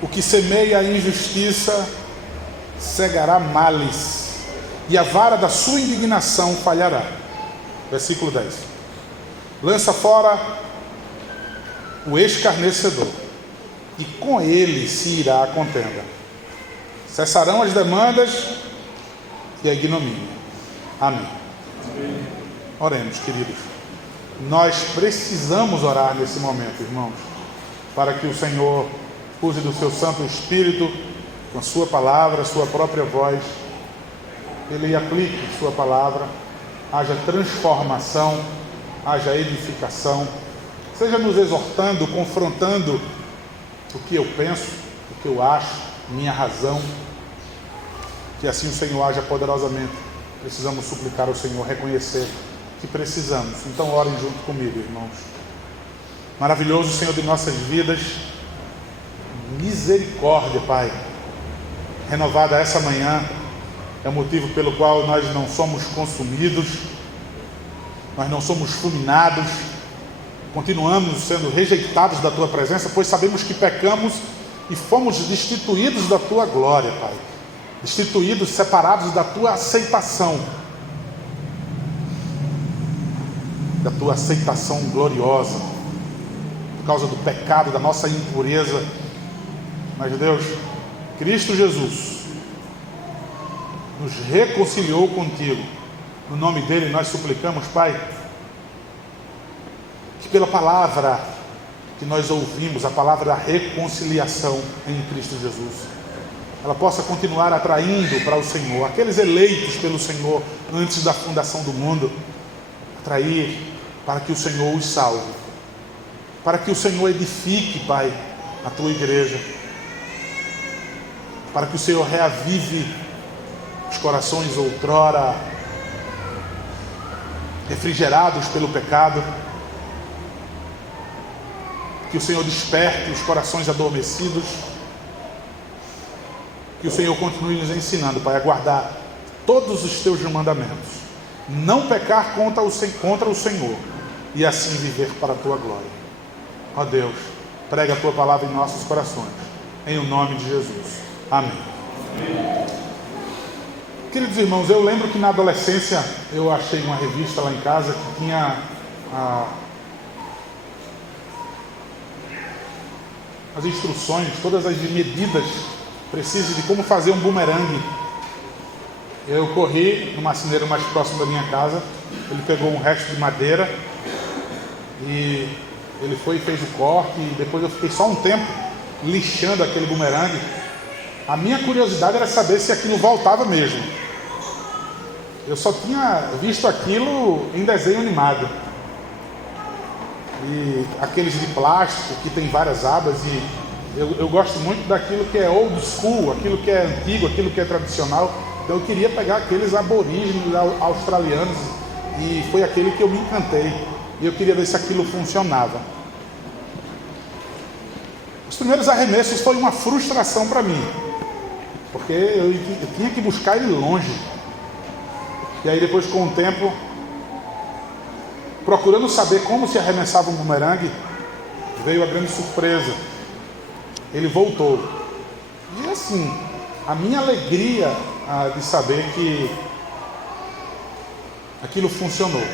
O que semeia a injustiça cegará males, e a vara da sua indignação falhará. Versículo 10. Lança fora o escarnecedor, e com ele se irá a contenda. Cessarão as demandas e a ignomínia. Amém. Oremos, queridos. Nós precisamos orar nesse momento, irmãos, para que o Senhor use do seu Santo Espírito, com a sua palavra, a sua própria voz, Ele aplique sua palavra, haja transformação, haja edificação, seja nos exortando, confrontando o que eu penso, o que eu acho, minha razão, que assim o Senhor haja poderosamente. Precisamos suplicar ao Senhor, reconhecer que precisamos. Então orem junto comigo, irmãos. Maravilhoso Senhor de nossas vidas, misericórdia, Pai, renovada essa manhã, é o motivo pelo qual nós não somos consumidos, nós não somos fulminados, continuamos sendo rejeitados da Tua presença, pois sabemos que pecamos e fomos destituídos da Tua glória, Pai, destituídos, separados da Tua aceitação, da Tua aceitação gloriosa, por causa do pecado, da nossa impureza. Mas Deus, Cristo Jesus nos reconciliou contigo. No nome dele nós suplicamos, Pai, que pela palavra que nós ouvimos, a palavra da reconciliação em Cristo Jesus, ela possa continuar atraindo para o Senhor aqueles eleitos pelo Senhor antes da fundação do mundo, atrair para que o Senhor os salve, para que o Senhor edifique, Pai, a Tua igreja, para que o Senhor reavive os corações outrora refrigerados pelo pecado, que o Senhor desperte os corações adormecidos, que o Senhor continue nos ensinando, Pai, a guardar todos os Teus mandamentos, não pecar contra o Senhor, e assim viver para a Tua glória. Ó Deus, prega a Tua palavra em nossos corações, em o nome de Jesus. Amém. Queridos irmãos, eu lembro que na adolescência eu achei uma revista lá em casa que tinha as instruções, todas as medidas precisas de como fazer um bumerangue. Eu corri no marceneiro mais próximo da minha casa, ele pegou um resto de madeira e ele foi e fez o corte, e depois eu fiquei só um tempo lixando aquele bumerangue. A minha curiosidade era saber se aquilo voltava mesmo. Eu só tinha visto aquilo em desenho animado. E aqueles de plástico que tem várias abas, e eu gosto muito daquilo que é old school, aquilo que é antigo, aquilo que é tradicional. Então eu queria pegar aqueles aborígenes australianos, e foi aquele que eu me encantei. E eu queria ver se aquilo funcionava. Os primeiros arremessos foi uma frustração para mim, porque eu tinha que buscar ele longe. E aí depois, com o tempo, procurando saber como se arremessava um bumerangue, veio a grande surpresa. Ele voltou. E assim, a minha alegria de saber que aquilo funcionou.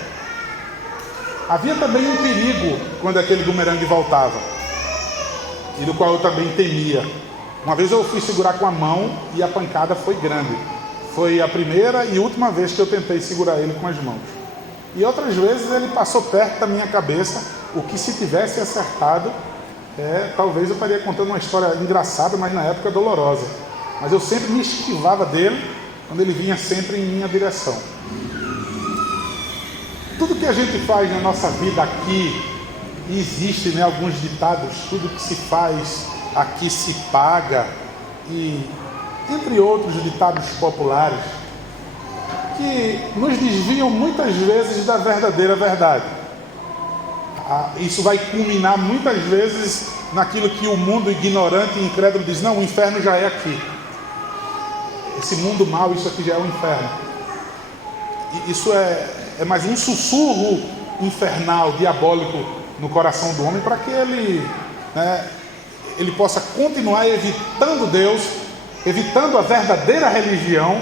Havia também um perigo quando aquele bumerangue voltava, e do qual eu também temia. Uma vez eu fui segurar com a mão e a pancada foi grande. Foi a primeira e última vez que eu tentei segurar ele com as mãos. E outras vezes ele passou perto da minha cabeça, o que, se tivesse acertado, talvez eu estaria contando uma história engraçada, mas na época dolorosa. Mas eu sempre me esquivava dele, quando ele vinha sempre em minha direção. Tudo que a gente faz na nossa vida aqui, e existem, alguns ditados, tudo que se faz aqui se paga, e entre outros ditados populares, que nos desviam muitas vezes da verdadeira verdade. Isso vai culminar muitas vezes naquilo que o mundo ignorante e incrédulo diz: não, o inferno já é aqui. Esse mundo mau, isso aqui já é o inferno. E isso é mais um sussurro infernal, diabólico no coração do homem, para que ele ele possa continuar evitando Deus, evitando a verdadeira religião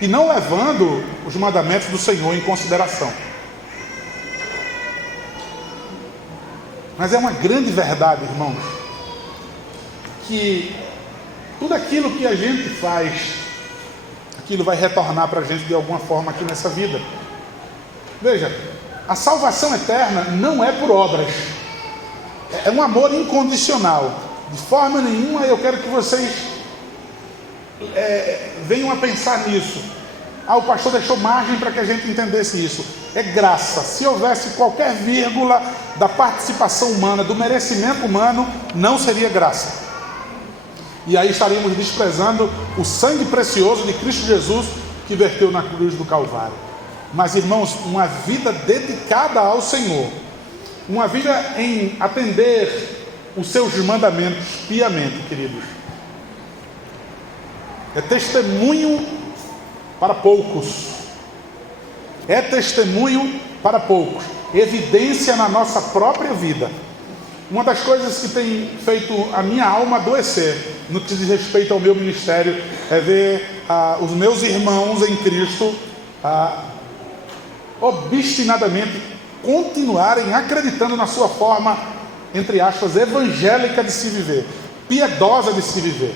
e não levando os mandamentos do Senhor em consideração. Mas é uma grande verdade, irmãos, que tudo aquilo que a gente faz, aquilo vai retornar para a gente de alguma forma aqui nessa vida. Veja, a salvação eterna não é por obras, é um amor incondicional. De forma nenhuma eu quero que vocês venham a pensar nisso. O pastor deixou margem para que a gente entendesse isso. É graça. Se houvesse qualquer vírgula da participação humana, do merecimento humano, não seria graça. E aí estaríamos desprezando o sangue precioso de Cristo Jesus que verteu na cruz do Calvário. Mas, irmãos, uma vida dedicada ao Senhor, uma vida em atender os seus mandamentos piamente, queridos, é testemunho para poucos. É testemunho para poucos. Evidência na nossa própria vida. Uma das coisas que tem feito a minha alma adoecer no que diz respeito ao meu ministério é ver os meus irmãos em Cristo obstinadamente continuarem acreditando na sua forma, entre aspas, evangélica de se viver, piedosa de se viver.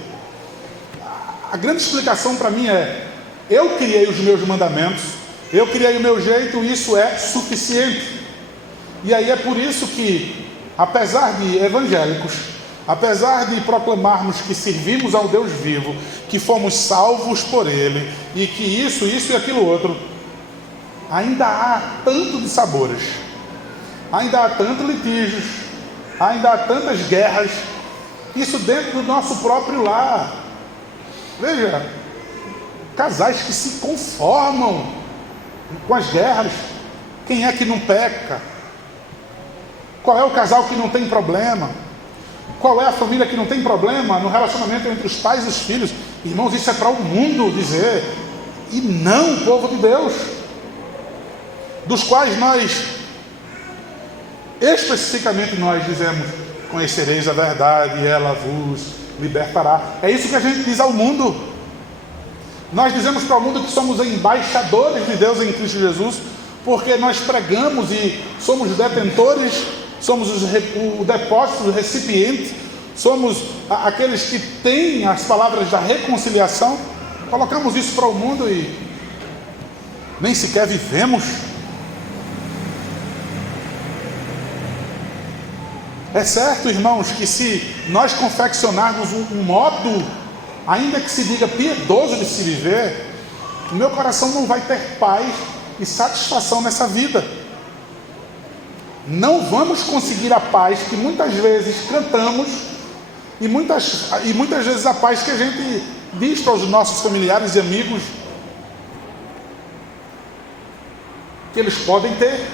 A grande explicação para mim é: eu criei os meus mandamentos, eu criei o meu jeito, isso é suficiente. E aí é por isso que, apesar de evangélicos, apesar de proclamarmos que servimos ao Deus vivo, que fomos salvos por Ele, e que isso e aquilo outro, ainda há tanto de sabores, ainda há tantos litígios, ainda há tantas guerras, isso dentro do nosso próprio lar. Veja, casais que se conformam com as guerras. Quem é que não peca? Qual é o casal que não tem problema? Qual é a família que não tem problema no relacionamento entre os pais e os filhos? Irmãos, isso é para o mundo dizer, e não o povo de Deus, dos quais nós, especificamente nós dizemos: conhecereis a verdade e ela vos libertará. É isso que a gente diz ao mundo. Nós dizemos para o mundo que somos embaixadores de Deus em Cristo Jesus, porque nós pregamos e somos detentores, somos o depósito, o recipiente, somos aqueles que têm as palavras da reconciliação. Colocamos isso para o mundo e nem sequer vivemos. É certo, irmãos, que se nós confeccionarmos um modo, ainda que se diga piedoso de se viver, o meu coração não vai ter paz e satisfação nessa vida. Não vamos conseguir a paz que muitas vezes cantamos e muitas vezes a paz que a gente diz para os nossos familiares e amigos que eles podem ter.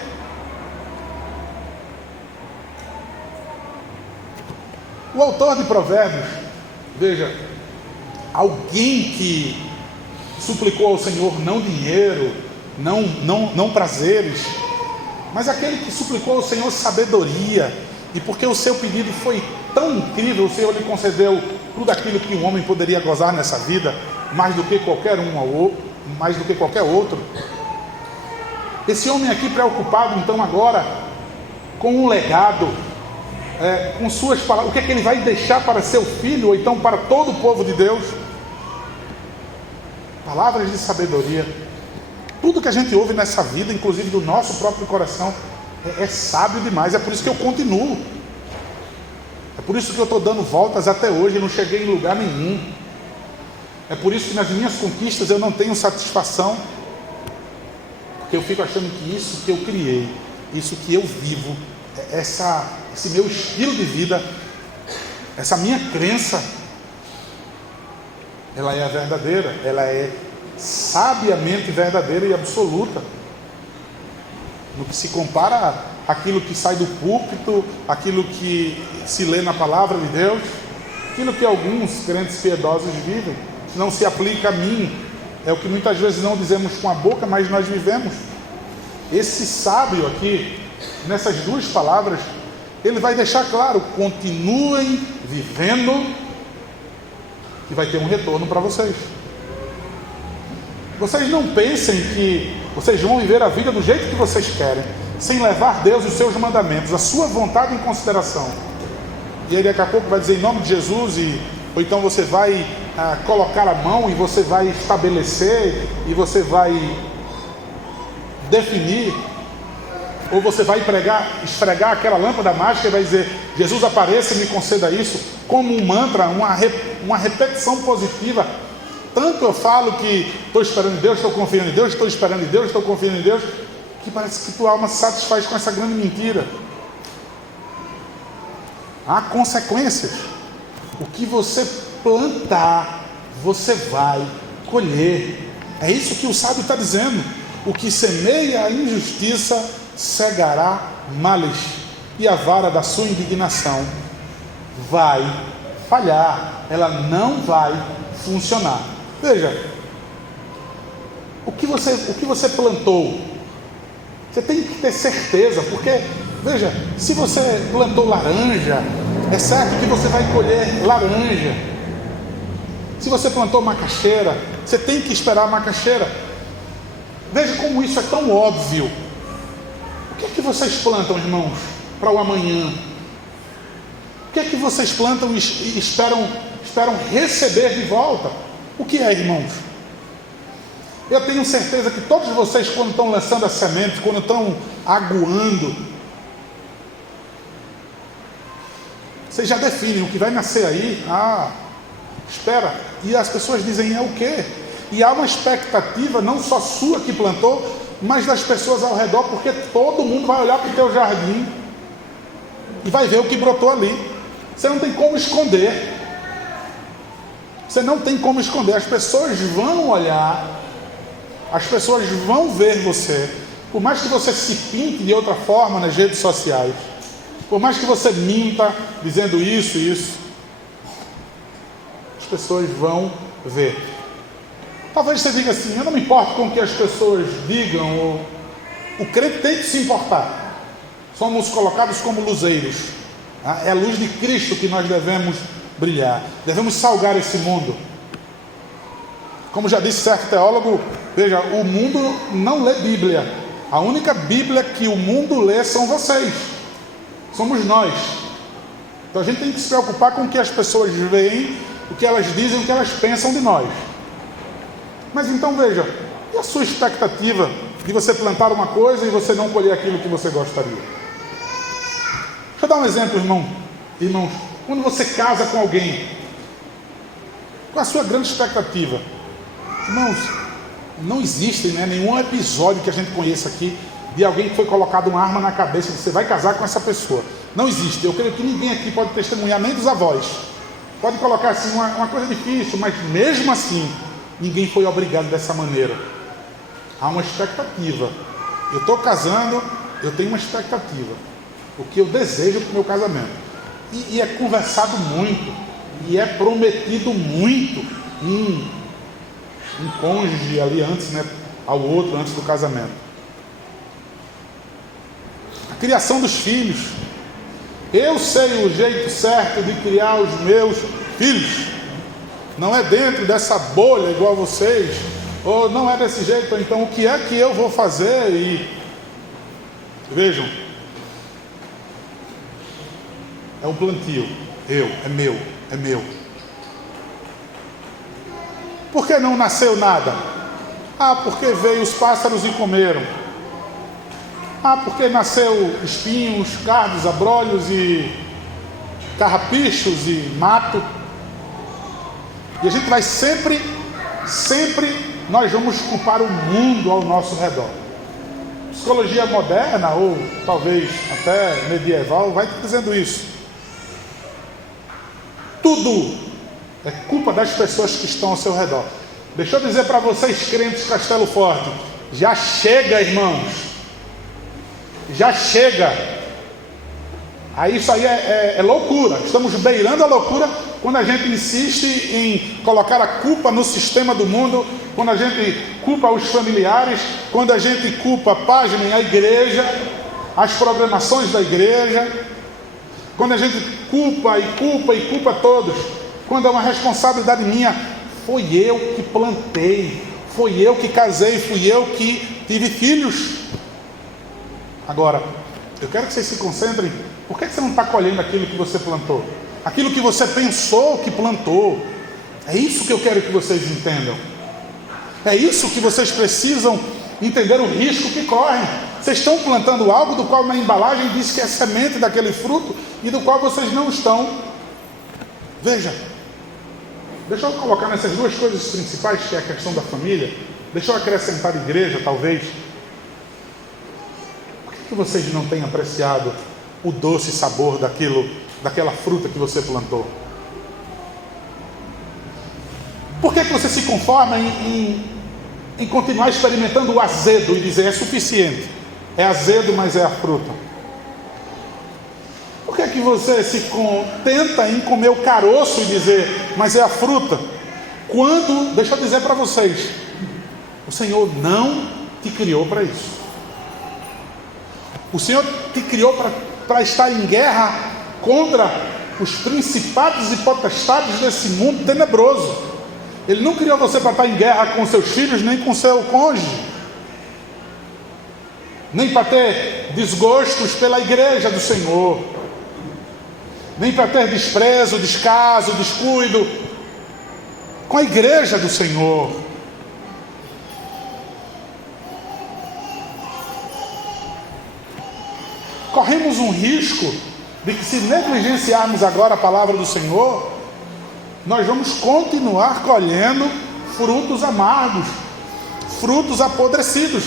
O autor de Provérbios, veja, alguém que suplicou ao Senhor não dinheiro, não prazeres, mas aquele que suplicou ao Senhor sabedoria, e porque o seu pedido foi tão incrível, o Senhor lhe concedeu tudo aquilo que um homem poderia gozar nessa vida, mais do que qualquer outro. Esse homem aqui preocupado então agora com um legado, com suas palavras, o que é que ele vai deixar para seu filho, ou então para todo o povo de Deus? Palavras de sabedoria. Tudo que a gente ouve nessa vida, inclusive do nosso próprio coração, é sábio demais. É por isso que eu continuo, é por isso que eu estou dando voltas até hoje e não cheguei em lugar nenhum. É por isso que nas minhas conquistas eu não tenho satisfação, porque eu fico achando que isso que eu criei, isso que eu vivo, esse meu estilo de vida, essa minha crença, ela é a verdadeira, ela é sabiamente verdadeira e absoluta, no que se compara àquilo que sai do púlpito, aquilo que se lê na palavra de Deus, aquilo que alguns crentes piedosos vivem. Não se aplica a mim, é o que muitas vezes não dizemos com a boca, mas nós vivemos. Esse sábio aqui, nessas duas palavras, ele vai deixar claro: continuem vivendo, que vai ter um retorno para vocês. Vocês não pensem que vocês vão viver a vida do jeito que vocês querem, sem levar Deus e os seus mandamentos, a sua vontade em consideração. E aí daqui a pouco vai dizer em nome de Jesus, ou então você vai colocar a mão e você vai estabelecer, e você vai definir, ou você vai esfregar aquela lâmpada mágica e vai dizer: Jesus, apareça e me conceda isso, como um mantra, uma repetição positiva. Tanto eu falo que estou esperando em Deus, estou confiando em Deus, estou esperando em Deus, estou confiando em Deus, que parece que tua alma se satisfaz com essa grande mentira. Há consequências. O que você plantar, você vai colher. É isso que o sábio está dizendo. O que semeia a injustiça cegará males, e a vara da sua indignação vai falhar, ela não vai funcionar. Veja, o que você plantou, você tem que ter certeza, porque, veja, se você plantou laranja, é certo que você vai colher laranja. Se você plantou macaxeira, você tem que esperar a macaxeira. Veja como isso é tão óbvio. O que é que vocês plantam, irmãos, para o amanhã? O que é que vocês plantam e esperam receber de volta? O que é, irmãos? Eu tenho certeza que todos vocês, quando estão lançando as sementes, quando estão aguando, vocês já definem o que vai nascer aí. Espera. E as pessoas dizem: é o quê? E há uma expectativa, não só sua que plantou, mas das pessoas ao redor, porque todo mundo vai olhar para o teu jardim e vai ver o que brotou ali. Você não tem como esconder. Você não tem como esconder. As pessoas vão olhar, as pessoas vão ver você. Por mais que você se pinte de outra forma nas redes sociais, por mais que você minta dizendo isso, as pessoas vão ver. Talvez você diga assim: eu não me importo com o que as pessoas digam. O crente tem que se importar. Somos colocados como luzeiros. É a luz de Cristo que nós devemos brilhar. Devemos salgar esse mundo. Como já disse certo teólogo, veja, o mundo não lê Bíblia. A única Bíblia que o mundo lê são vocês. Somos nós. Então a gente tem que se preocupar com o que as pessoas veem, o que elas dizem, o que elas pensam de nós. Mas então veja, e a sua expectativa de você plantar uma coisa e você não colher aquilo que você gostaria? Deixa eu dar um exemplo, irmãos. Quando você casa com alguém, qual a sua grande expectativa? Irmãos, não existe nenhum episódio que a gente conheça aqui de alguém que foi colocado uma arma na cabeça e você vai casar com essa pessoa. Não existe. Eu creio que ninguém aqui pode testemunhar, nem dos avós. Pode colocar assim uma coisa difícil, mas mesmo assim ninguém foi obrigado dessa maneira. Há uma expectativa. Eu estou casando, eu tenho uma expectativa. O que eu desejo para o meu casamento. E é conversado muito. E é prometido muito um cônjuge ali antes, ao outro, antes do casamento. A criação dos filhos. Eu sei o jeito certo de criar os meus filhos. Não é dentro dessa bolha igual vocês, ou não é desse jeito. Então o que é que eu vou fazer? E vejam, é um plantio. É meu. Por que não nasceu nada? Porque veio os pássaros e comeram. Porque nasceu espinhos, cardos, abrolhos e carrapichos e mato. E a gente vai sempre nós vamos culpar o mundo ao nosso redor. Psicologia moderna, ou talvez até medieval, vai dizendo isso. Tudo é culpa das pessoas que estão ao seu redor. Deixa eu dizer para vocês, crentes Castelo Forte, já chega, irmãos. Já chega. Isso aí é loucura. Estamos beirando a loucura quando a gente insiste em colocar a culpa no sistema do mundo, quando a gente culpa os familiares, quando a gente culpa, pasmem, a igreja, as programações da igreja. Quando a gente culpa e culpa todos, quando é uma responsabilidade minha, foi eu que plantei, foi eu que casei, fui eu que tive filhos. Agora, eu quero que vocês se concentrem. Por que você não está colhendo aquilo que você plantou? Aquilo que você pensou que plantou. É isso que eu quero que vocês entendam. É isso que vocês precisam entender, o risco que correm. Vocês estão plantando algo do qual na embalagem diz que é semente daquele fruto e do qual vocês não estão. Veja, deixa eu colocar nessas duas coisas principais, que é a questão da família. Deixa eu acrescentar igreja, talvez. Por que vocês não têm apreciado o doce sabor daquela fruta que você plantou? Por que você se conforma em continuar experimentando o azedo e dizer é suficiente? É azedo, mas é a fruta. Por que você se contenta em comer o caroço e dizer, mas é a fruta? Quando, deixa eu dizer para vocês, o Senhor não te criou para isso. O Senhor te criou para estar em guerra contra os principados e potestades desse mundo tenebroso. Ele não criou você para estar em guerra com seus filhos, nem com seu cônjuge, nem para ter desgostos pela igreja do Senhor, nem para ter desprezo, descaso, descuido com a igreja do Senhor. Corremos um risco de que, se negligenciarmos agora a palavra do Senhor, nós vamos continuar colhendo frutos amargos, frutos apodrecidos.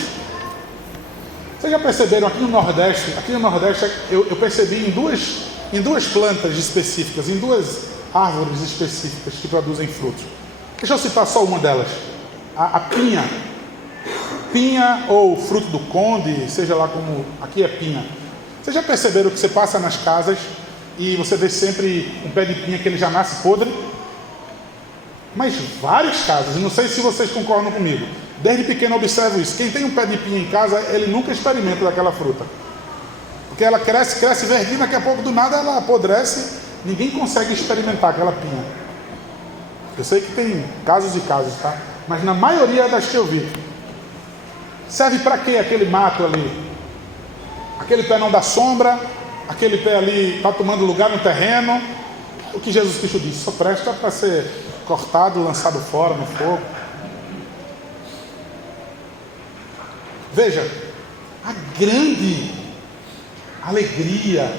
Vocês já perceberam aqui no Nordeste? Aqui no Nordeste eu percebi em duas plantas específicas, em duas árvores específicas que produzem frutos. Deixa eu citar só uma delas. A pinha. Pinha ou fruto do conde, seja lá como... Aqui é pinha. Vocês já perceberam que você passa nas casas e você vê sempre um pé de pinha que ele já nasce podre? Mas várias casas, não sei se vocês concordam comigo, desde pequeno eu observo isso. Quem tem um pé de pinha em casa, ele nunca experimenta daquela fruta, porque ela cresce verdinha, daqui a pouco do nada ela apodrece, ninguém consegue experimentar aquela pinha. Eu sei que tem casos e casos, tá? Mas na maioria das que eu vi, serve para quê aquele mato ali? Aquele pé não dá sombra, aquele pé ali está tomando lugar no terreno. O que Jesus Cristo disse, só presta para ser cortado, lançado fora no fogo. Veja, a grande alegria,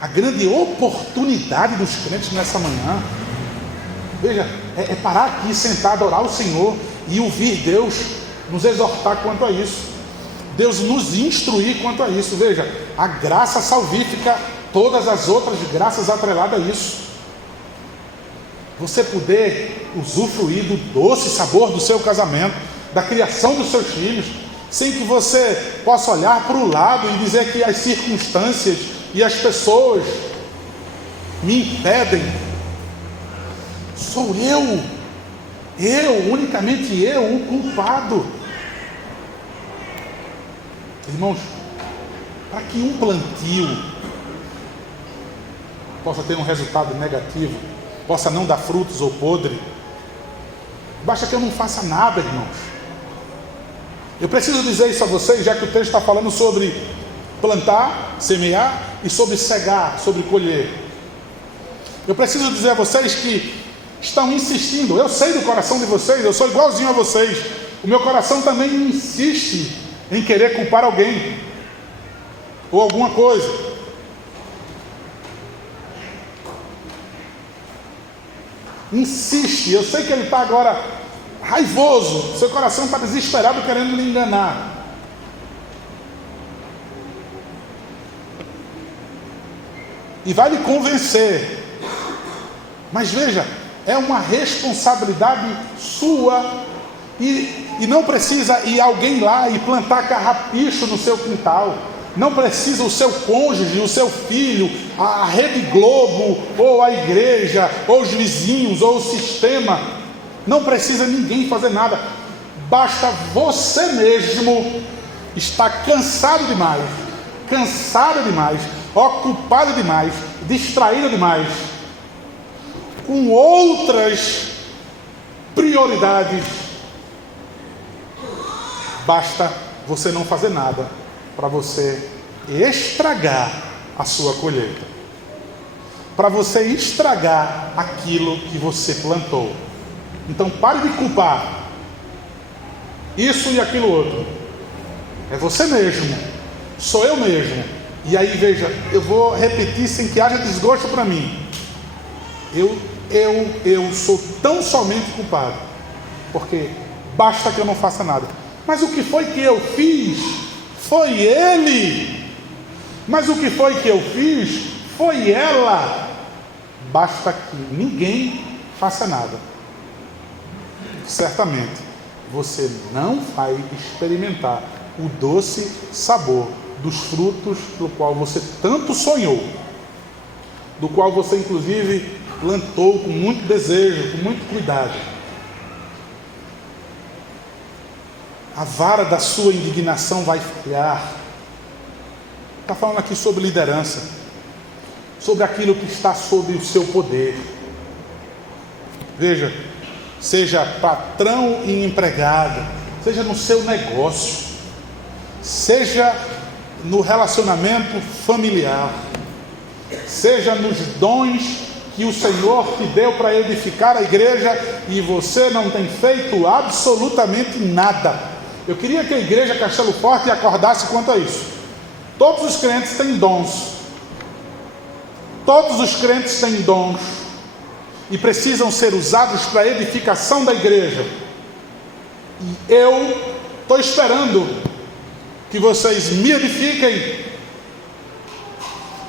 a grande oportunidade dos crentes nessa manhã, veja, é parar aqui, sentar, adorar o Senhor e ouvir Deus nos exortar quanto a isso, Deus nos instruir quanto a isso. Veja, a graça salvífica, todas as outras graças atreladas a isso. Você poder usufruir do doce sabor do seu casamento, da criação dos seus filhos, sem que você possa olhar para o lado e dizer que as circunstâncias e as pessoas me impedem. Sou eu, unicamente eu, o culpado. Irmãos, para que um plantio possa ter um resultado negativo, possa não dar frutos ou podre, basta que eu não faça nada, irmãos. Eu preciso dizer isso a vocês, já que o texto está falando sobre plantar, semear e sobre cegar, sobre colher. Eu preciso dizer a vocês que estão insistindo, eu sei do coração de vocês, eu sou igualzinho a vocês, o meu coração também insiste em querer culpar alguém ou alguma coisa. Insiste, eu sei que ele está agora raivoso, seu coração está desesperado querendo lhe enganar. E vai lhe convencer. Mas veja, é uma responsabilidade sua e não precisa ir alguém lá e plantar carrapicho no seu quintal. Não precisa o seu cônjuge, o seu filho, a Rede Globo, ou a igreja, ou os vizinhos, ou o sistema. Não precisa ninguém fazer nada. Basta você mesmo estar cansado demais, ocupado demais, distraída demais, com outras prioridades, basta você não fazer nada para você estragar a sua colheita, para você estragar aquilo que você plantou. Então pare de culpar isso e aquilo outro. É você mesmo, sou eu mesmo. E aí veja, eu vou repetir sem que haja desgosto para mim. Eu sou tão somente culpado, porque basta que eu não faça nada. Mas o que foi que eu fiz? Foi ele. Mas o que foi que eu fiz? Foi ela. Basta que ninguém faça nada. Certamente você não vai experimentar o doce sabor dos frutos do qual você tanto sonhou, do qual você inclusive plantou com muito desejo, com muito cuidado. A vara da sua indignação vai falhar. Está falando aqui sobre liderança, sobre aquilo que está sob o seu poder. Veja, seja patrão e empregado, seja no seu negócio, seja no relacionamento familiar, seja nos dons que o Senhor te deu para edificar a igreja e você não tem feito absolutamente nada. Eu queria que a igreja Castelo Forte acordasse quanto a isso. Todos os crentes têm dons. Todos os crentes têm dons e precisam ser usados para a edificação da igreja. E eu estou esperando que vocês me edifiquem.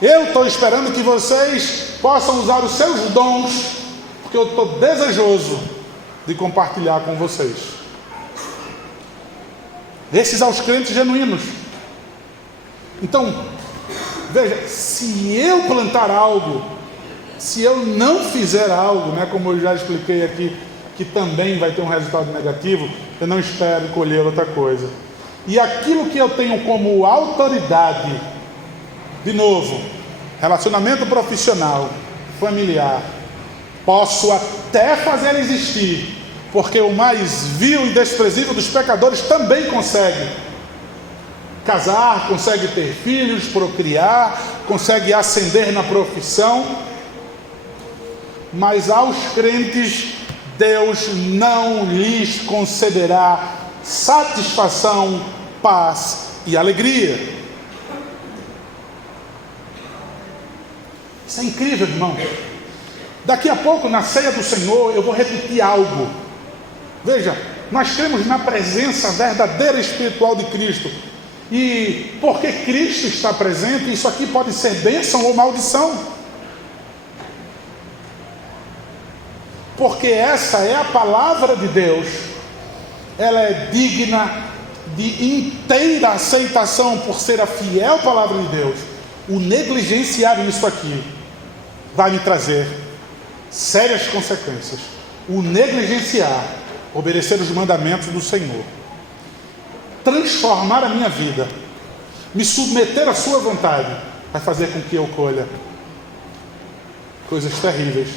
Eu estou esperando que vocês possam usar os seus dons, porque eu estou desejoso de compartilhar com vocês. Esses aos crentes genuínos. Então, veja, se eu plantar algo, se eu não fizer algo, né, como eu já expliquei aqui, que também vai ter um resultado negativo, eu não espero colher outra coisa. E aquilo que eu tenho como autoridade, de novo, relacionamento profissional, familiar, posso até fazer existir, porque o mais vil e desprezível dos pecadores também consegue casar, consegue ter filhos, procriar, consegue ascender na profissão, mas aos crentes Deus não lhes concederá satisfação, paz e alegria. Isso é incrível, irmão. Daqui a pouco, na ceia do Senhor, eu vou repetir algo. Veja, nós cremos na presença verdadeira espiritual de Cristo. E porque Cristo está presente, isso aqui pode ser bênção ou maldição. Porque essa é a palavra de Deus. Ela é digna de inteira aceitação por ser a fiel palavra de Deus. O negligenciar isso aqui vai me trazer sérias consequências. O negligenciar, obedecer os mandamentos do Senhor, transformar a minha vida, me submeter à sua vontade, vai fazer com que eu colha coisas terríveis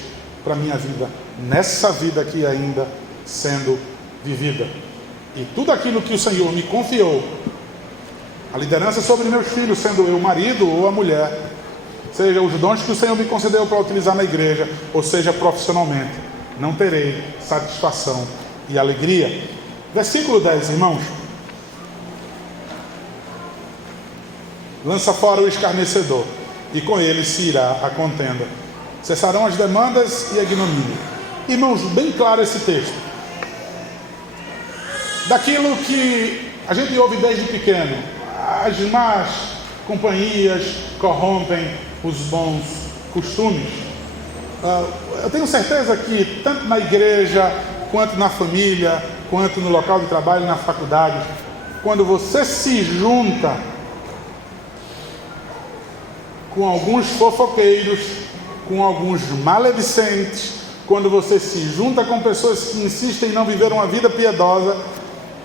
para a minha vida, nessa vida aqui ainda sendo vivida. E tudo aquilo que o Senhor me confiou, a liderança sobre meus filhos, sendo eu o marido ou a mulher, seja os dons que o Senhor me concedeu para utilizar na igreja, ou seja profissionalmente, não terei satisfação e alegria. Versículo 10, irmãos. Lança fora o escarnecedor, e com ele se irá a contenda. Cessarão as demandas e a ignomínia. Irmãos, bem claro esse texto. Daquilo que a gente ouve desde pequeno, as más companhias corrompem os bons costumes. Eu tenho certeza que tanto na igreja, quanto na família, quanto no local de trabalho, na faculdade, quando você se junta com alguns fofoqueiros, com alguns maledicentes, quando você se junta com pessoas que insistem em não viver uma vida piedosa,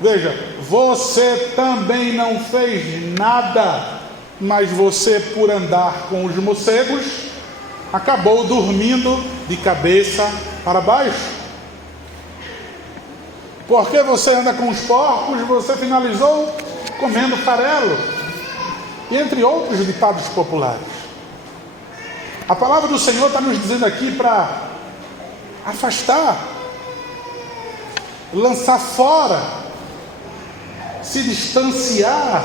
veja, você também não fez nada, mas você, por andar com os morcegos, acabou dormindo de cabeça para baixo. Porque você anda com os porcos, você finalizou comendo farelo. E entre outros ditados populares. A palavra do Senhor está nos dizendo aqui para afastar, lançar fora, se distanciar.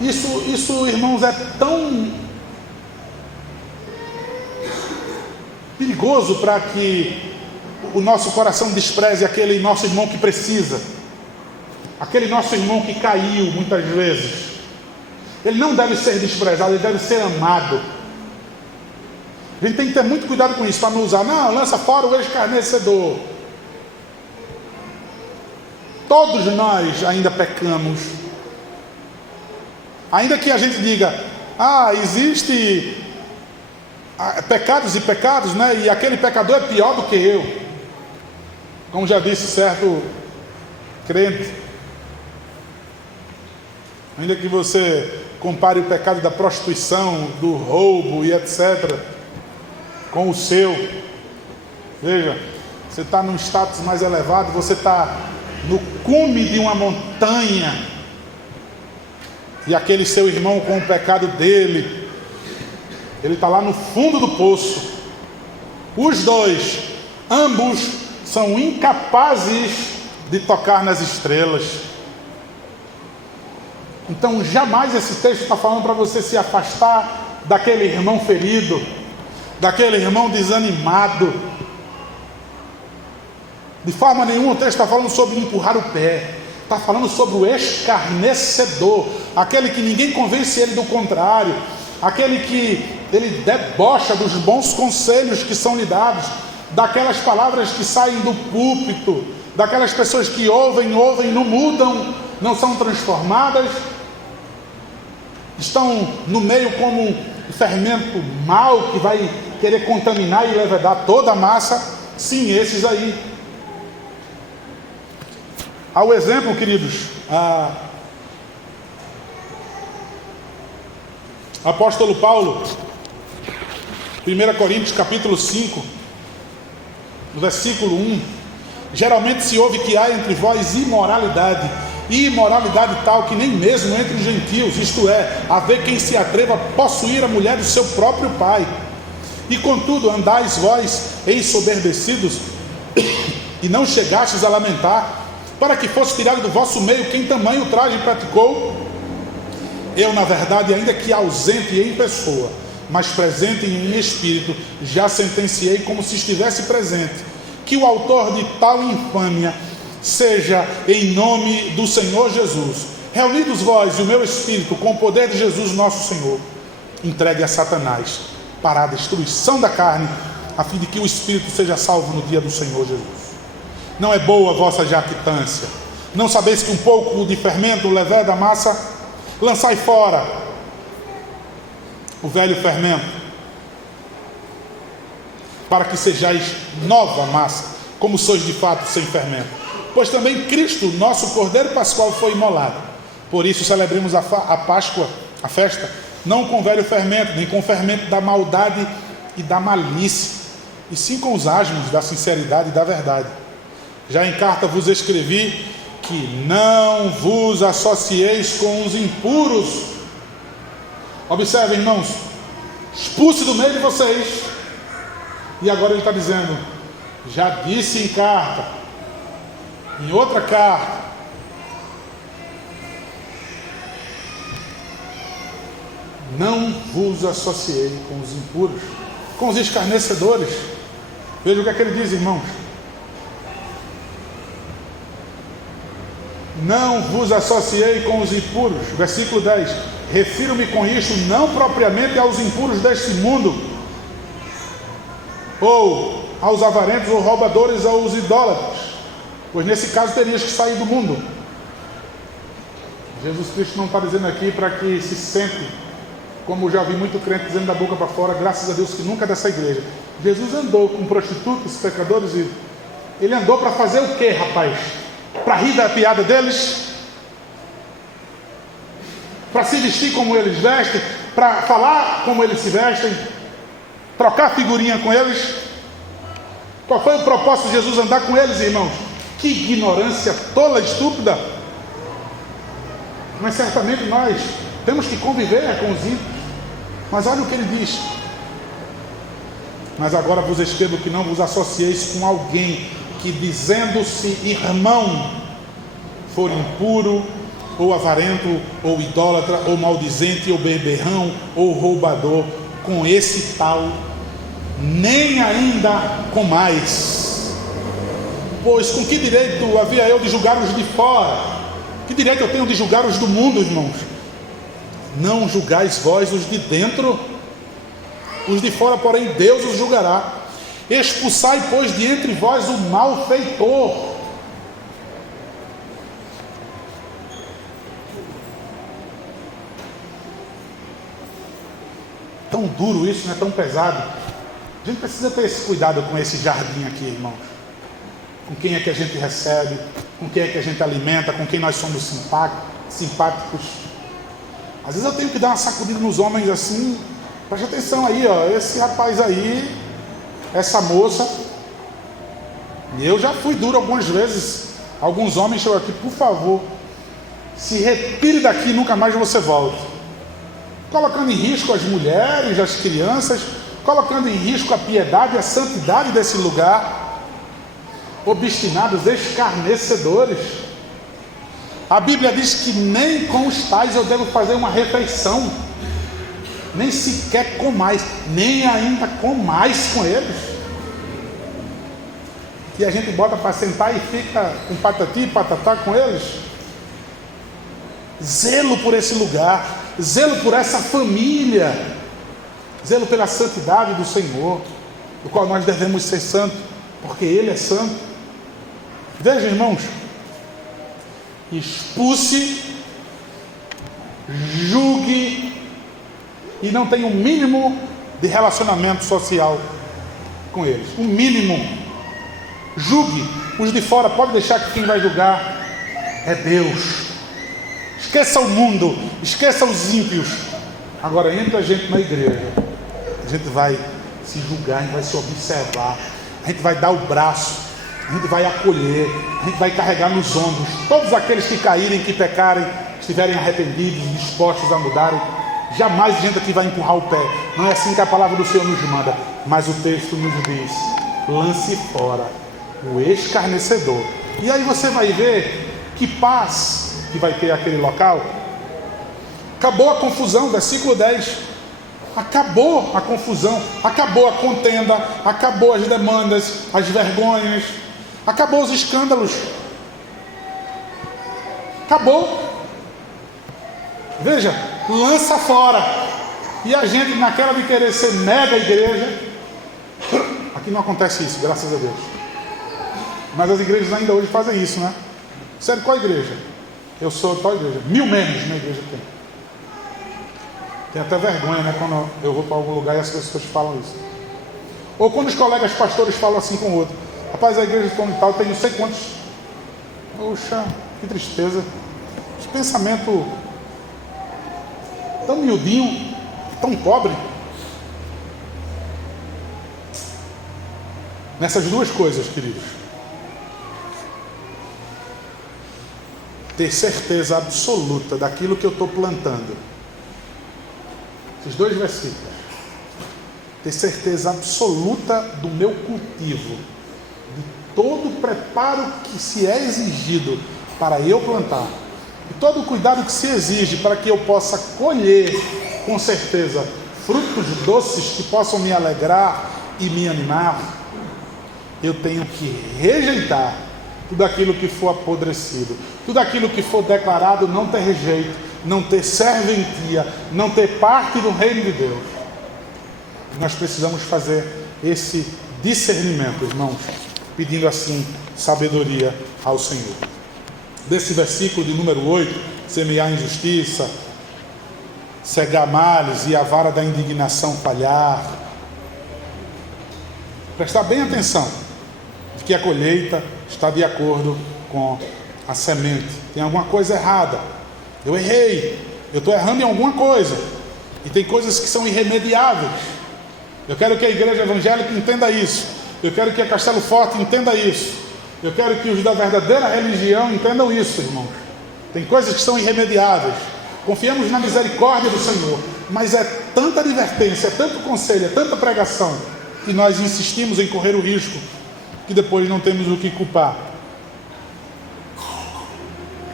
Isso, irmãos, é tão perigoso para que o nosso coração despreze aquele nosso irmão que precisa, aquele nosso irmão que caiu muitas vezes. Ele não deve ser desprezado, ele deve ser amado. A gente tem que ter muito cuidado com isso, para não usar, não, lança fora o escarnecedor. Todos nós ainda pecamos. Ainda que a gente diga, existe pecados e pecados, né? E aquele pecador é pior do que eu. Como já disse certo crente. Ainda que você compare o pecado da prostituição, do roubo e etc. com o seu. Veja, você está num status mais elevado, você está no cume de uma montanha. E aquele seu irmão com o pecado dele, ele está lá no fundo do poço. Os dois, ambos são incapazes de tocar nas estrelas. Então jamais esse texto está falando para você se afastar daquele irmão ferido, daquele irmão desanimado. De forma nenhuma o texto está falando sobre empurrar o pé. Está falando sobre o escarnecedor, aquele que ninguém convence ele do contrário, aquele que ele debocha dos bons conselhos que são lhe dados, daquelas palavras que saem do púlpito, daquelas pessoas que ouvem, não mudam, não são transformadas, estão no meio como um fermento mau que vai querer contaminar e levedar toda a massa. Sim, esses aí. Ao exemplo, queridos, apóstolo Paulo, 1 Coríntios capítulo 5, no versículo 1, geralmente se ouve que há entre vós imoralidade tal que nem mesmo entre os gentios, isto é, haver quem se atreva a possuir a mulher do seu próprio pai. E contudo andais vós ensoberbecidos e não chegastes a lamentar, para que fosse tirado do vosso meio quem tamanho traje praticou. Eu, na verdade, ainda que ausente em pessoa, mas presente em espírito, já sentenciei como se estivesse presente, que o autor de tal infâmia seja em nome do Senhor Jesus. Reunidos vós e o meu espírito com o poder de Jesus nosso Senhor, entregue a Satanás para a destruição da carne, a fim de que o espírito seja salvo no dia do Senhor Jesus. Não é boa a vossa jactância. Não sabeis que um pouco de fermento leveda a massa? Lançai fora o velho fermento, para que sejais nova massa, como sois de fato sem fermento. Pois também Cristo, nosso Cordeiro Pascual, foi imolado. Por isso celebremos a Páscoa, a festa, não com velho fermento, nem com o fermento da maldade e da malícia, e sim com os asmos da sinceridade e da verdade. Já em carta vos escrevi que não vos associeis com os impuros. Observe, irmãos, expulse do meio de vocês. E agora ele está dizendo, já disse em carta, em outra carta, não vos associei com os impuros, com os escarnecedores. Veja o que é que ele diz, irmãos. Não vos associei com os impuros. Versículo 10. Refiro-me com isto não propriamente aos impuros deste mundo, ou aos avarentos, ou roubadores, ou aos idólatras, pois nesse caso terias que sair do mundo. Jesus Cristo não está dizendo aqui para que se sente, como já vi muito crente dizendo da boca para fora, graças a Deus que nunca é dessa igreja. Jesus andou com prostitutas, pecadores, e ele andou para fazer o quê, rapaz? Para rir da piada deles? Para se vestir como eles vestem? Para falar como eles se vestem? trocar figurinha com eles? Qual foi o propósito de Jesus andar com eles, irmãos? Que ignorância tola, estúpida. Mas certamente nós temos que conviver com os ímpios. Mas olha o que ele diz: mas agora vos escrevo que não vos associeis com alguém que, dizendo-se irmão, for impuro, ou avarento, ou idólatra, ou maldizente, ou beberrão, ou roubador. Com esse tal nem ainda comais. Pois com que direito havia eu de julgar os de fora? Que direito eu tenho de julgar os do mundo, irmãos? Não julgais vós os de dentro? Os de fora, porém, Deus os julgará. Expulsai, pois, de entre vós o malfeitor. Tão duro isso, não é tão pesado. A gente precisa ter esse cuidado com esse jardim aqui, irmãos. Com quem é que a gente recebe, com quem é que a gente alimenta, com quem nós somos simpáticos. Às vezes eu tenho que dar uma sacudida nos homens assim. Preste atenção aí, ó, esse rapaz aí, essa moça. E eu já fui duro algumas vezes. Alguns homens chegam aqui: por favor, se retire daqui, nunca mais você volta. Colocando em risco as mulheres, as crianças, colocando em risco a piedade e a santidade desse lugar. Obstinados, escarnecedores. A Bíblia diz que nem com os tais eu devo fazer uma refeição, nem sequer comais, nem ainda comais com eles. E a gente bota para sentar e fica com patati e patatá com eles. Zelo por esse lugar, zelo por essa família, zelo pela santidade do Senhor, do qual nós devemos ser santos, porque Ele é santo. Veja, irmãos, expulse, julgue e não tenha um mínimo de relacionamento social com eles. Um mínimo. Julgue. Os de fora, pode deixar que quem vai julgar é Deus. Esqueça o mundo, esqueça os ímpios. Agora entra a gente na igreja, a gente vai se julgar, a gente vai se observar, a gente vai dar o braço, a gente vai acolher, a gente vai carregar nos ombros todos aqueles que caírem, que pecarem, estiverem arrependidos, dispostos a mudarem. Jamais a gente aqui vai empurrar o pé. Não é assim que a palavra do Senhor nos manda. Mas o texto nos diz: lance fora o escarnecedor. E aí você vai ver que paz que vai ter aquele local. Acabou a confusão, versículo 10. Acabou a confusão, acabou a contenda, acabou as demandas, as vergonhas, acabou os escândalos. Acabou. Veja, lança fora. E a gente, naquela de querer ser mega igreja, aqui não acontece isso, graças a Deus. Mas as igrejas ainda hoje fazem isso, né? Sério, qual igreja? Eu sou tal igreja. 1000 membros na igreja tem. Tem até vergonha, né? Quando eu vou para algum lugar e as pessoas falam isso. Ou quando os colegas pastores falam assim com o outro: rapaz, a igreja tal tem não sei quantos. Poxa, que tristeza. Que pensamento tão miudinho, tão pobre. Nessas duas coisas, queridos: ter certeza absoluta daquilo que eu estou plantando. Esses dois versículos. Ter certeza absoluta do meu cultivo, de todo o preparo que se é exigido para eu plantar, e todo o cuidado que se exige para que eu possa colher, com certeza, frutos doces que possam me alegrar e me animar. Eu tenho que rejeitar tudo aquilo que for apodrecido, tudo aquilo que for declarado não ter rejeito, não ter serventia, não ter parte do reino de Deus. Nós precisamos fazer esse discernimento, irmãos, pedindo assim sabedoria ao Senhor. Desse versículo de número 8, semear injustiça, cegar males e a vara da indignação falhar. Prestar bem atenção de que a colheita está de acordo com a semente. Tem alguma coisa errada. Eu errei. Eu estou errando em alguma coisa. E tem coisas que são irremediáveis. Eu quero que a igreja evangélica entenda isso. Eu quero que a Castelo Forte entenda isso. Eu quero que os da verdadeira religião entendam isso, irmãos. Tem coisas que são irremediáveis. Confiamos na misericórdia do Senhor. Mas é tanta advertência, é tanto conselho, é tanta pregação, que nós insistimos em correr o risco, que depois não temos o que culpar.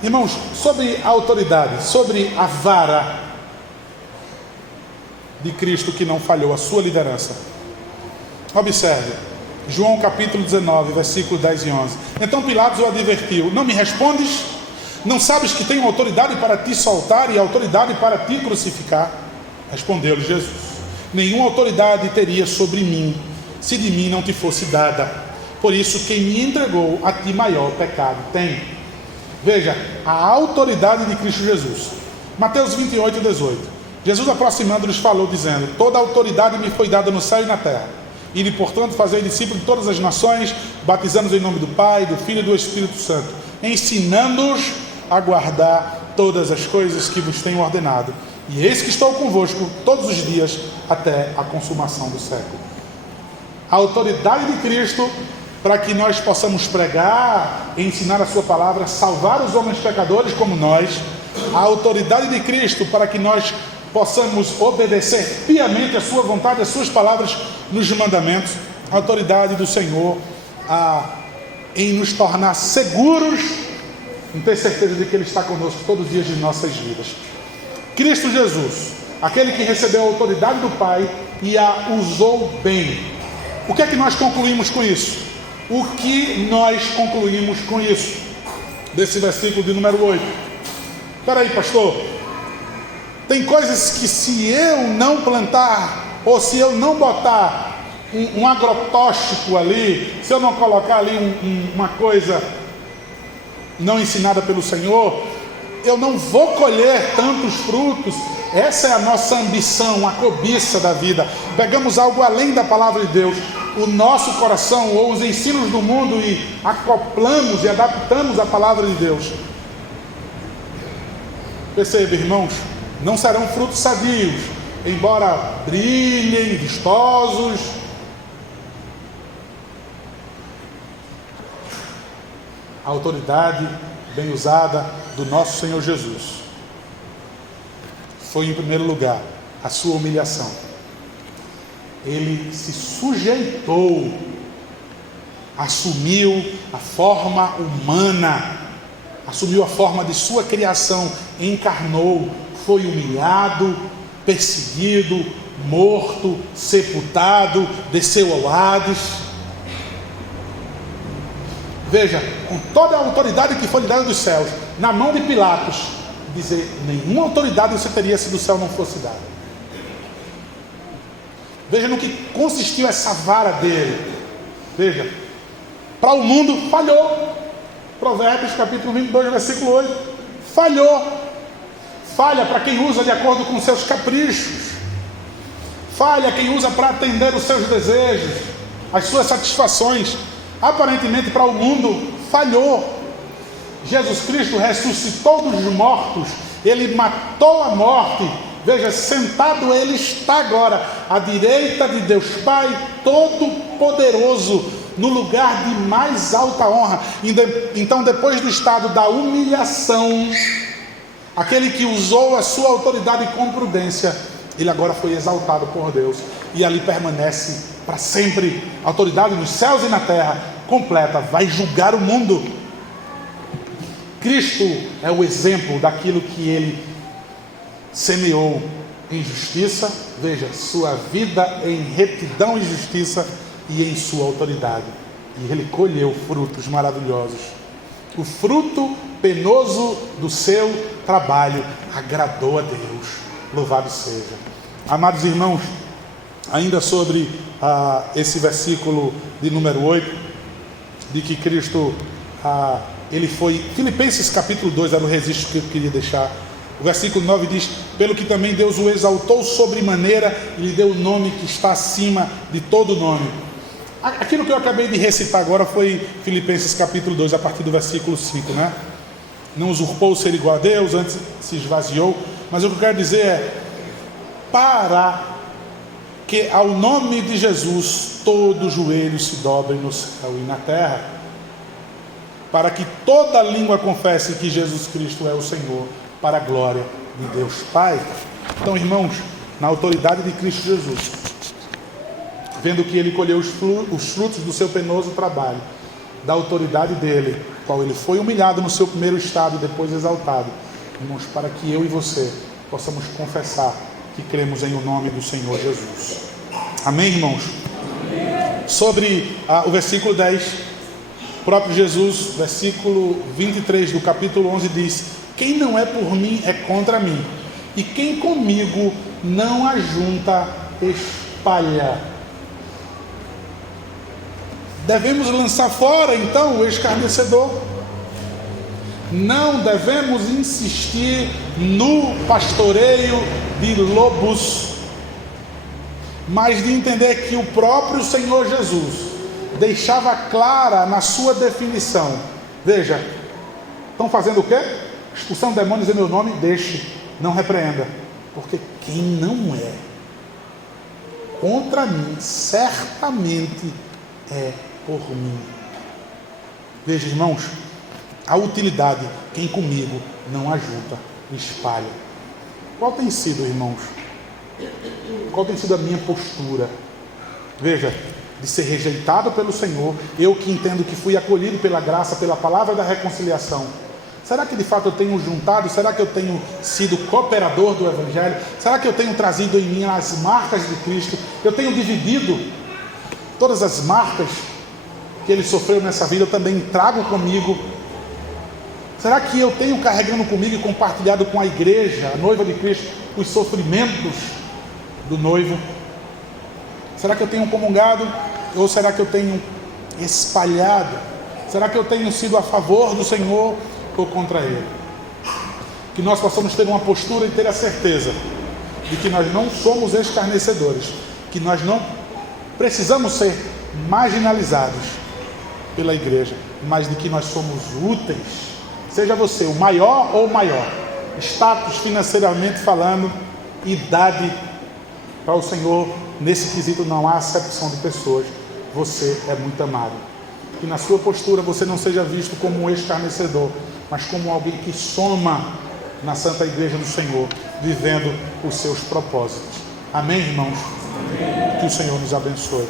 Irmãos, sobre a autoridade, sobre a vara de Cristo que não falhou, a sua liderança. Observe, João capítulo 19, versículos 10 e 11. Então Pilatos o advertiu: não me respondes? Não sabes que tenho autoridade para te soltar e autoridade para te crucificar? Respondeu-lhe Jesus: nenhuma autoridade teria sobre mim, se de mim não te fosse dada. Por isso, quem me entregou, a ti maior pecado tem. Veja, a autoridade de Cristo Jesus. Mateus 28, 18. Jesus, aproximando-lhes, falou, dizendo: toda a autoridade me foi dada no céu e na terra. Ide, portanto, fazer discípulos de todas as nações, batizando-os em nome do Pai, do Filho e do Espírito Santo, ensinando-os a guardar todas as coisas que vos tenho ordenado. E eis que estou convosco todos os dias, até a consumação do século. A autoridade de Cristo, para que nós possamos pregar, ensinar a sua palavra, salvar os homens pecadores como nós. A autoridade de Cristo, para que nós possamos obedecer piamente a sua vontade, as suas palavras nos mandamentos. A autoridade do Senhor em nos tornar seguros, em ter certeza de que Ele está conosco todos os dias de nossas vidas. Cristo Jesus, aquele que recebeu a autoridade do Pai e a usou bem. O que é que nós concluímos com isso? O que nós concluímos com isso? Desse versículo de número 8. Espera aí, pastor. Tem coisas que se eu não plantar, ou se eu não botar um agrotóxico ali, se eu não colocar ali uma coisa não ensinada pelo Senhor, eu não vou colher tantos frutos. Essa é a nossa ambição, a cobiça da vida. Pegamos algo além da palavra de Deus, o nosso coração ou os ensinos do mundo, e acoplamos e adaptamos a palavra de Deus. Perceba, irmãos, não serão frutos sadios, embora brilhem, vistosos. A autoridade bem usada do nosso Senhor Jesus foi, em primeiro lugar, a sua humilhação. Ele se sujeitou, assumiu a forma humana, assumiu a forma de sua criação, encarnou, foi humilhado, perseguido, morto, sepultado, desceu ao Hades. Veja, com toda a autoridade que foi lhe dada dos céus, na mão de Pilatos, dizer: nenhuma autoridade você teria se do céu não fosse dada. Veja no que consistiu essa vara dele. Veja, para o mundo falhou. Provérbios capítulo 22, versículo 8. Falhou. Falha para quem usa de acordo com seus caprichos. Falha quem usa para atender os seus desejos, as suas satisfações. Aparentemente para o mundo falhou. Jesus Cristo ressuscitou dos mortos. Ele matou a morte. Veja, sentado Ele está agora à direita de Deus Pai Todo-Poderoso, no lugar de mais alta honra. Então, depois do estado da humilhação, aquele que usou a sua autoridade com prudência, Ele agora foi exaltado por Deus, e ali permanece para sempre. Autoridade nos céus e na terra, completa, vai julgar o mundo. Cristo é o exemplo daquilo que Ele semeou em justiça. Veja, sua vida em retidão e justiça, e em sua autoridade, e Ele colheu frutos maravilhosos. O fruto penoso do seu trabalho agradou a Deus. Louvado seja. Amados irmãos, ainda sobre esse versículo de número 8, de que Cristo ele foi, Filipenses capítulo 2 era o registro que eu queria deixar. O versículo 9 diz: pelo que também Deus o exaltou sobremaneira e lhe deu o nome que está acima de todo nome. Aquilo que eu acabei de recitar agora foi Filipenses capítulo 2, a partir do versículo 5, né? Não usurpou o ser igual a Deus, antes se esvaziou. Mas o que eu quero dizer é, para que ao nome de Jesus todo joelho se dobre no céu e na terra, para que toda língua confesse que Jesus Cristo é o Senhor, para a glória de Deus Pai. Então, irmãos, na autoridade de Cristo Jesus, vendo que ele colheu os frutos do seu penoso trabalho, da autoridade dele, qual ele foi humilhado no seu primeiro estado e depois exaltado, irmãos, para que eu e você possamos confessar que cremos em o nome do Senhor Jesus. Amém, irmãos? Amém. Sobre o versículo 10, o próprio Jesus, versículo 23 do capítulo 11 diz: quem não é por mim é contra mim, e quem comigo não ajunta espalha. Devemos lançar fora então o escarnecedor. Não devemos insistir no pastoreio de lobos, mas de entender que o próprio Senhor Jesus deixava clara na sua definição. Veja, estão fazendo o quê? Expulsando demônios em meu nome, deixe, não repreenda, porque quem não é contra mim, certamente é por mim. Veja, irmãos, a utilidade, quem comigo não ajunta, espalha. Qual tem sido, irmãos? Qual tem sido a minha postura? Veja, de ser rejeitado pelo Senhor, eu que entendo que fui acolhido pela graça, pela palavra da reconciliação. Será que de fato eu tenho juntado? Será que eu tenho sido cooperador do Evangelho? Será que eu tenho trazido em mim as marcas de Cristo? Eu tenho dividido todas as marcas que Ele sofreu nessa vida, eu também trago comigo. Será que eu tenho carregando comigo e compartilhado com a igreja, a noiva de Cristo, os sofrimentos do noivo? Será que eu tenho comungado? Ou será que eu tenho espalhado? Será que eu tenho sido a favor do Senhor ou contra Ele? Que nós possamos ter uma postura e ter a certeza de que nós não somos escarnecedores, que nós não precisamos ser marginalizados pela igreja, mas de que nós somos úteis. Seja você o maior ou o maior, status financeiramente falando, idade, para o Senhor, nesse quesito não há acepção de pessoas. Você é muito amado. Que na sua postura você não seja visto como um escarnecedor, mas como alguém que soma na Santa Igreja do Senhor, vivendo os seus propósitos. Amém, irmãos? Amém. Que o Senhor nos abençoe.